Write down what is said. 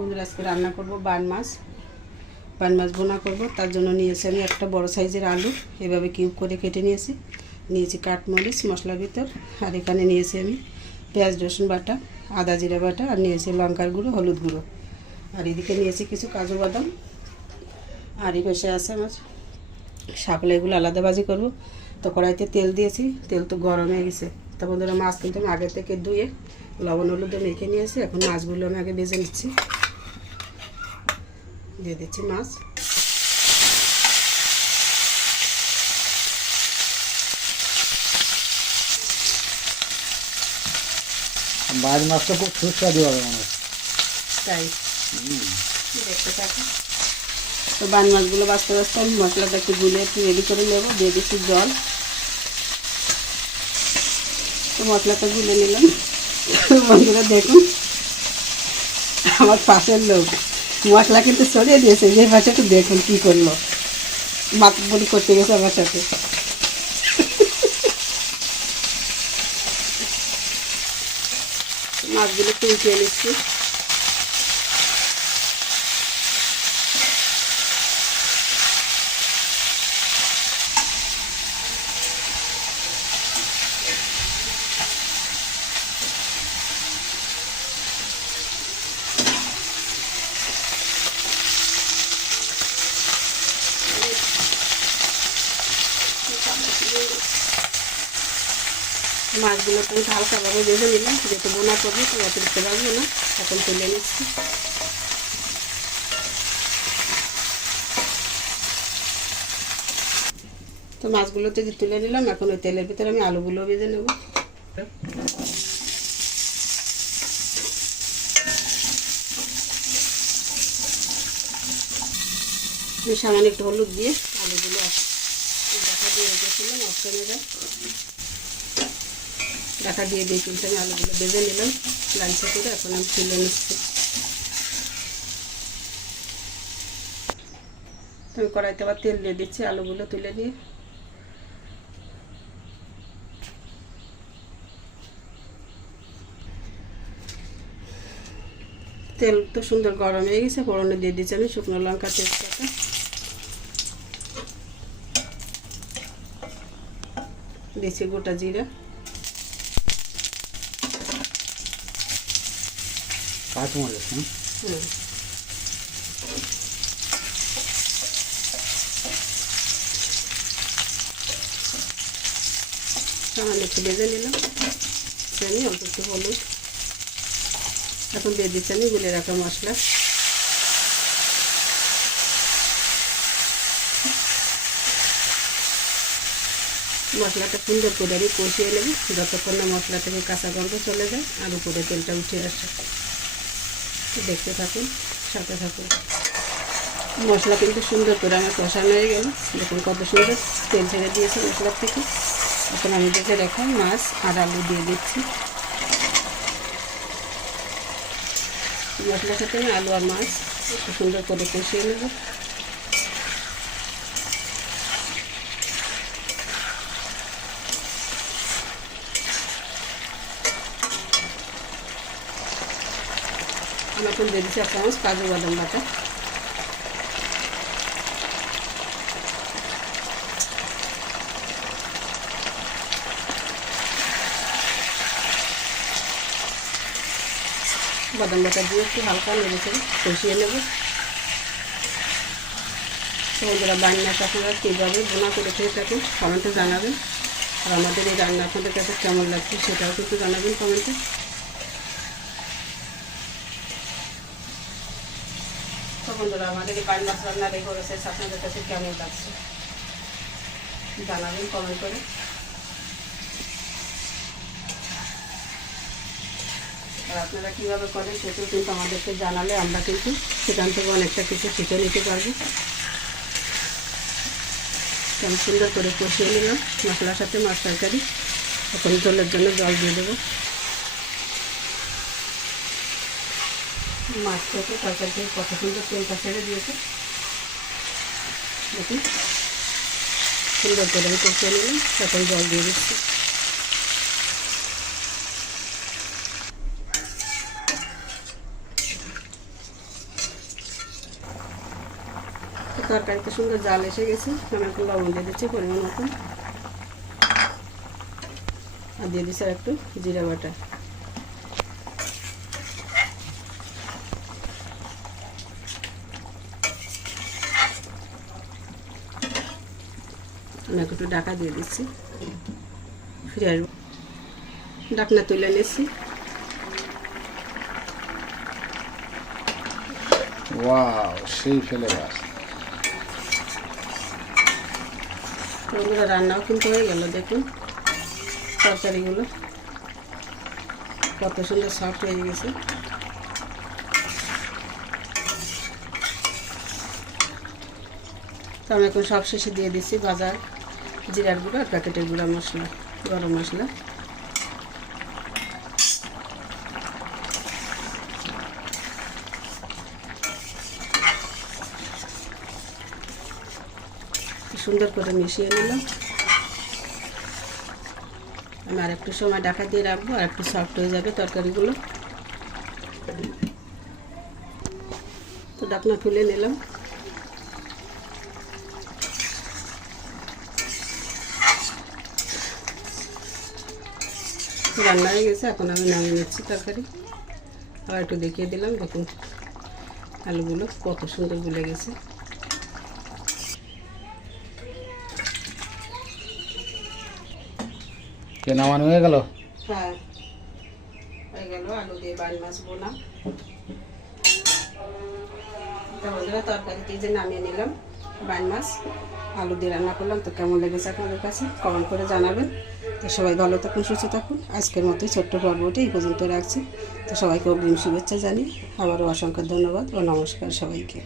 বন্ধুরা আজকে রান্না করব বান মাছ ভুনা করব। তার জন্য নিয়েছি আমি একটা বড় সাইজের আলু, এভাবে কিউব করে কেটে নিয়েছি কাঠমরিচ মশলার ভিতর। আর এখানে নিয়েছি আমি পেঁয়াজ রসুন বাটা, আদা জিরা বাটা, আর নিয়েছি লঙ্কার গুঁড়ো, হলুদ গুঁড়ো। আর এদিকে নিয়েছি কিছু কাজু বাদাম। আর এই পাশে আছে আমার শাপলা, এগুলো আলাদা ভাজি করব। তো কড়াইতে তেল দিয়েছি, তেল তো গরম হয়ে গেছে। তা বন্ধুরা মাছ কিন্তু আমি আগে থেকে ধুয়ে লবণ হলুদে মেখে নিয়েছি। এখন মাছগুলো আমি আগে ভেজে নিচ্ছি। দিয়ে দিচ্ছি মাছ। বাঁশ মাছটা খুব সুস্বাদু হবে মনে হয়, তাই দেখতে থাকি। তো বান মাছগুলো বাঁচতে বাঁচতে আমি মশলাটা একটু গুলে একটু রেডি করে নেবো। দিয়ে দিচ্ছি জল। তো মশলাটা গুলে নিলাম। বন্ধুরা দেখুন, আমার পাশের লোক মশলা কিন্তু সরিয়ে দিয়েছে। যে পাশে একটু দেখুন কী করলো, মাতবরি করতে গেছে আমার সাথে। মাছগুলো একটু উঠিয়ে নিচ্ছি। মাছগুলো তো হালকাভাবে ভেজে নিলাম, যেহেতু বোনা করবো তো অতিরিক্ত ভাজবো না। এখন তুলে নিচ্ছি। তো মাছগুলো তো তুলে নিলাম। এখন ওই তেলের ভিতরে আমি আলুগুলো ভেজে নেব। আমি সামান্য একটু হলুদ দিয়ে আলুগুলো ঢাকা দিয়ে রেখেছিলাম অফ ক্যামেরায়। ঢাকা দিয়ে কিন্তু আমি আলুগুলো ভেজে নিলাম লাঞ্চে করে। এখন আমি তুলে নিচ্ছি। তো আমি কড়াইতে আবার তেল দিয়ে দিচ্ছি আলুগুলো তুলে দিয়ে। তেল তো সুন্দর গরম হয়ে গেছে। ফোড়নে দিয়ে দিচ্ছি আমি শুকনো লঙ্কা, তেজপাতা, দিচ্ছি গোটা জিরা, কাঁচমরিচ। সামান্য একটু ভেজে নিলাম। আমি অল্প একটু হলুদ। এখন দিয়ে দিচ্ছি আমি গুলে রাখা মশলা। মশলাটা সুন্দর করে আমি কষিয়ে নেব, যতক্ষণ না মশলা থেকে কাঁচা গন্ধ চলে যায় আর উপরে তেলটা উঠে আসে। দেখতে থাকুন, সাথে থাকুন। মশলা কিন্তু সুন্দর করে আমার কষানো হয়ে গেল। দেখুন কত সুন্দর তেল ছেড়ে দিয়েছে মশলার থেকে। এখন আমি ভেজে রাখা মাছ আর আলু দিয়ে দিচ্ছি। মশলার সাথে আমি আলু আর মাছ একটু সুন্দর করে কষিয়ে নেব। আমি এখন দিয়ে দিচ্ছি 1 চামচ কাজু বাদাম বাটা। বাদাম বাটা দিয়ে একটু হালকা নেড়ে চেড়ে কষিয়ে নেব। বন্ধুরা বান মাছ আপনারা কীভাবে ভুনা করে খেয়ে থাকুন কমেন্টে জানাবেন। আর আমাদের এই রান্না আপনাদের কাছে কেমন লাগছে সেটাও কিন্তু জানাবেন কমেন্টে। তো বন্ধুরা আমাদের এই বান মাছ রান্না রেখে রয়েছে, আপনাদের কাছে কেমন লাগছে জানাবেন কমেন্ট করে। আর আপনারা কীভাবে করেন সেটাও কিন্তু আমাদেরকে জানালে আমরা কিন্তু সেখান থেকে অনেকটা কিছু শিখে নিতে পারবো। আমি সুন্দর করে কষিয়ে নিলাম মশলার সাথে মাছ তরকারি। এখন জলের জন্য জল দিয়ে দেবো। মাছ থেকে তরকারি থেকে কত সুন্দর তেলটা ছেড়ে দিয়েছে দেখুন। সুন্দর করে আমি কষিয়ে নিলাম। এখন জল দিয়ে দিচ্ছি। তরকারিতে সুন্দর জাল এসে গেছে। আমি একটু লবণ দিয়ে দিচ্ছি পরিমাণ মতন, আর দিয়ে দিচ্ছি আর একটু জিরা বাটা। আমি একটু ঢাকা দিয়ে দিচ্ছি, ফিরে আসবো। ঢাকনা তুলে নিচ্ছি। ওয়াও, সেই ফ্লেভার। বন্ধুরা রান্নাও কিন্তু হয়ে গেল, দেখুন তরকারিগুলো কত সুন্দর সফট হয়ে গেছে। তো আমি এখন সব শেষে দিয়ে দিচ্ছি ভাজা জিরার গুঁড়ো আর প্যাকেটের গুঁড়া মশলা, গরম মশলা। সুন্দর করে মিশিয়ে নিলাম। আমি আর একটু সময় ঢাকা দিয়ে রাখবো, আর একটু সফট হয়ে যাবে তরকারিগুলো। তো ঢাকনা খুলে নিলাম। রান্না হয়ে গেছে, এখন আমি নামিয়ে নিচ্ছি তরকারি। আর একটু দেখিয়ে দিলাম, দেখুন আলুগুলো কত সুন্দর গুলে গেছে। নামানো হয়ে গেল। হ্যাঁ হয়ে গেল আলু দিয়ে বান মাছ বোনা। বন্ধুরা তরকারি দিয়ে যে নামিয়ে নিলাম বান মাছ আলু দিয়ে রান্না করলাম। তো কেমন লেগেছে আপনাদের কাছে কমেন্ট করে জানাবেন। তো সবাই ভালো থাকুন, সুস্থ থাকুন। আজকের মতোই ছোট্ট পর্বটি এই পর্যন্ত রাখছি। তো সবাইকে অগ্রিম শুভেচ্ছা জানিয়ে আবারও অসংখ্য ধন্যবাদ ও নমস্কার সবাইকে।